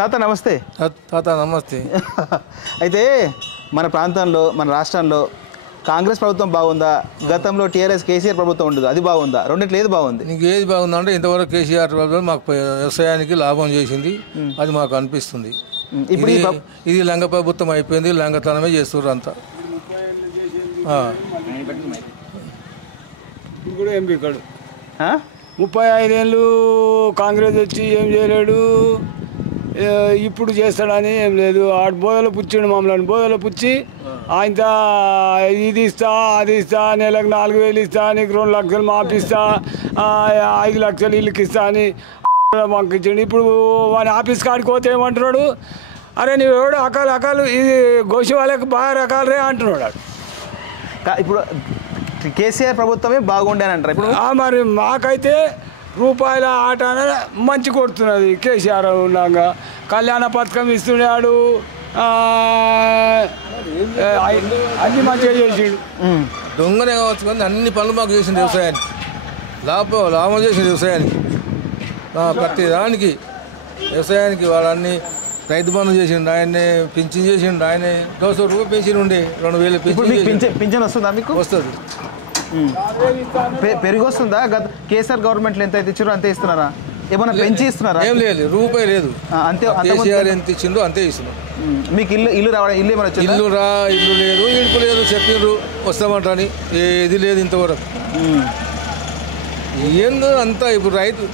తాత నమస్తే. తాత నమస్తే. అయితే మన ప్రాంతంలో మన రాష్ట్రంలో కాంగ్రెస్ ప్రభుత్వం బాగుందా, గతంలో టీఆర్ఎస్ కేసీఆర్ ప్రభుత్వం ఉండదు అది బాగుందా, రెండిట్లో ఏది బాగుంది? నీకు ఏది బాగుందంటే ఇంతవరకు కేసీఆర్ ప్రభుత్వం మాకు వ్యవసాయానికి లాభం చేసింది, అది మాకు అనిపిస్తుంది. ఇప్పుడు ఇది లంగ ప్రభుత్వం అయిపోయింది, లంగతనమే చేస్తున్నారు అంతా. ఇప్పుడు ఎంపీ కాడు 35 ఏళ్ళు కాంగ్రెస్ వచ్చి ఏం చేయలేడు, ఇప్పుడు చేస్తాడని ఏం లేదు. ఆడు బోధలు పుచ్చిండు మమ్మల్ని, బోధలు పుచ్చి ఆయన ఇది ఇస్తా అది ఇస్తా, నెలకు 4000 ఇస్తా, నీకు 2 లక్షలు మాపిస్తా, 5 లక్షలు ఇల్లుకి ఇస్తా అని మాకు ఇచ్చిండు. ఇప్పుడు వాని ఆఫీస్ కాడికి పోతే ఏమంటున్నాడు, అరే నువ్వు ఎవడు అకాలు ఇది గోషి వాళ్ళకి బాగా రకాలరే అంటున్నాడు. ఇప్పుడు కేసీఆర్ ప్రభుత్వమే బాగుండే అని అంటారు. ఇప్పుడు మరి మాకైతే రూపాయల ఆట మంచి కొడుతున్నది. కేసీఆర్ ఉన్నాక కళ్యాణ పథకం ఇస్తున్నాడు, అన్ని మంచిగా చేసిండు. దొంగనే కావచ్చు కానీ అన్ని పనులు మాకు చేసింది వ్యవసాయానికి, లాభం చేసింది వ్యవసాయానికి. ప్రతి దానికి వ్యవసాయానికి వాళ్ళన్ని రైతు బంధు చేసిండు, ఆయన్ని పింఛన్ చేసిండు, ఆయనే 200 రూపాయలు పెన్షన్ ఉండే 2000 పింఛన్ వస్తుందా మీకు? వస్తుంది. పెరిగి వస్తుందా? గత కేసీఆర్ గవర్నమెంట్లో ఎంత అయితే ఇచ్చారో అంతే ఇస్తున్నారా? ఏమన్నా పెంచి ఇస్తున్నారా? ఏం లేదు, రూపాయి లేదు. అంతే కేసీఆర్ ఎంత ఇచ్చిండో అంతే ఇస్తున్నాం. మీకు ఇల్లు రావడం ఇల్లు ఏమైనా వచ్చింది? ఇల్లు లేదు, ఇడుపు లేదు, చెప్పిండ్రు వస్తామంటని, ఏది లేదు ఇంతవరకు. ఏందో అంతా ఇప్పుడు రైతు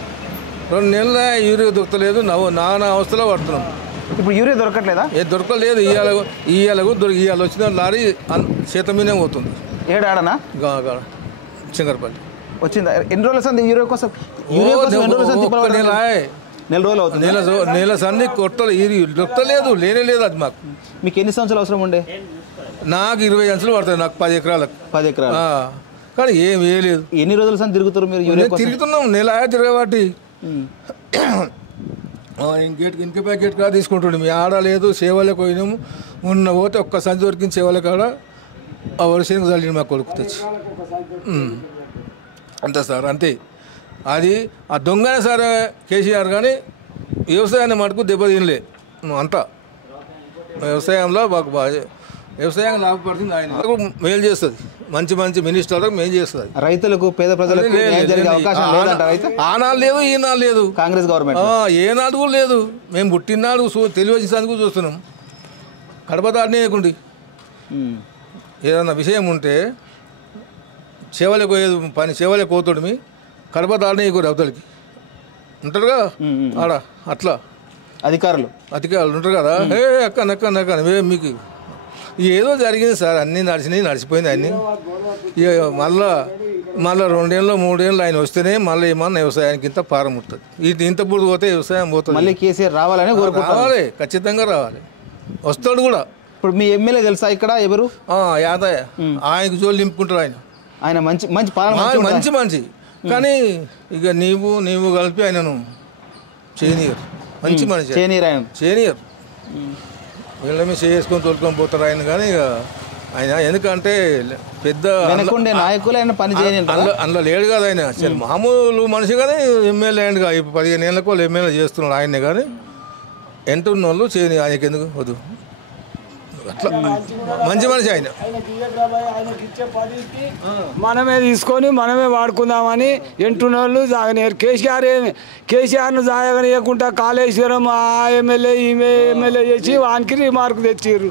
2 నెలల యూరియా దొరకలేదు, నానా అవస్థలో పడుతున్నాం. ఇప్పుడు యూరియా దొరకట్లేదా? దొరకలేదు. ఇవాళ వచ్చిన లారీ చేత మీదే పోతుంది. ఏడాడనా చింగరపల్లి వచ్చిందా? ఎన్ని రోజులు వస్తుంది యూరియా కోసం? నెల రోజులు అవుతుంది. నెల సన్ని దొరకలేదు, లేనే లేదు. అది మాకు. మీకు ఎన్ని సంవత్సరాలు అవసరం ఉండే? నాకు 20 సంవత్సరాలు పడుతుంది, నాకు 10 ఎకరాలకు. 10 ఎకరాలు కానీ ఏం వేయలేదు. ఎన్ని రోజుల సంది తిరుగుతారు మీరు యూరియా? తిరుగుతున్నాం, నెల తిరగబట్టి ఇంకే ప్యాకెట్ కాడ తీసుకుంటుండే. మీ ఆడలేదు, సేవలకు పోయినాము. మొన్న పోతే ఒక్క సంచి దొరికింది సేవల కాడ, ఆ వర్షానికి చల్లిన మా కొడుకు తెచ్చి అంతే సార్, అంతే. అది ఆ దొంగనే సార్ కేసీఆర్, కానీ వ్యవసాయాన్ని మటుకు దెబ్బతినలే అంతా. వ్యవసాయంలో మాకు వ్యవసాయం లాభపడుతుంది, ఆయన మేలు చేస్తుంది. మంచి మినిస్టర్లకు మేలు చేస్తుంది. రైతులకు పేద ప్రజలకు ఆనాడు లేదు, ఈనాడు లేదు. కాంగ్రెస్ గవర్నమెంట్ ఏనాడు కూడా లేదు. మేము పుట్టినాడు తెలివచ్చేందుకు చూస్తున్నాం. కడప దాటనేయకుండి ఏదన్నా విషయం ఉంటే చెవలకు చెవలకు పోతుడిమి, కడప దాటనేయకూడదు. అవతలకి ఉంటారుగా ఆడ, అట్లా అధికారులు ఉంటారు కదా. అక్క మీకు ఏదో జరిగింది సార్, అన్నీ నడిచిపోయింది అన్నీ. ఇక మళ్ళా 2 ఏళ్ళు 3 ఏళ్ళు ఆయన వస్తేనే మళ్ళీ ఏమన్నా వ్యవసాయానికి ఇంత పారం ఉంటుంది. ఇంత బుడిది పోతే వ్యవసాయం పోతుంది. మళ్ళీ కేసీఆర్ రావాలని రావాలి, ఖచ్చితంగా రావాలి, వస్తాడు కూడా. ఇప్పుడు మీ ఎమ్మెల్యే తెలుసా ఇక్కడ ఎవరు? యాదయ్య. ఆయనకు జోలు నింపుకుంటారు. ఆయన మంచి పాలన, మంచి కానీ ఇక నీవు కలిపి ఆయనను చేయనీయరు. మంచి మనిషి చేయనీయరు. వీళ్ళమే చేసుకొని తోలుకొని పోతారు ఆయన. కానీ ఇక ఆయన ఎందుకంటే పెద్ద నాయకులు ఆయన పని అందులో లేడు కదా ఆయన. మామూలు మనిషి కానీ ఎమ్మెల్యే అయ్యిండుగా. ఇప్పుడు 15 ఏళ్ళకు వాళ్ళు ఎమ్మెల్యే చేస్తున్నాడు ఆయనే. కానీ ఎంటున్న వాళ్ళు చేయని ఆయనకి ఎందుకు వద్దు. అట్లా మంచి మనిషి ఆయన. మనమే తీసుకొని మనమే వాడుకుందామని ఎంటున్నోళ్ళు సాగనేరు. కేసీఆర్ను సాగనీయకుండా కాళేశ్వరం ఆ ఎమ్మెల్యే ఈమె ఎమ్మెల్యే చేసి వానికి రిమార్కు తెచ్చిర్రు.